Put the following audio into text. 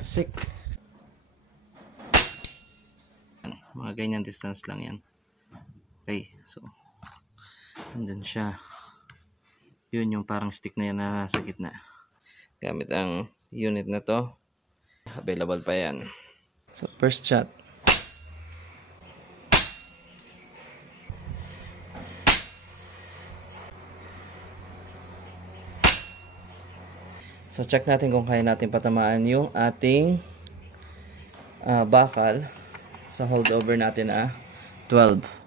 Talsik. Mga ganyan distance lang yan. Okay, so andun siya. Yun yung parang stick na yan na nasa gitna. Gamit ang unit na to. Available pa yan. So first shot. So check natin kung kaya natin patamaan yung ating bakal sa holdover natin na 12.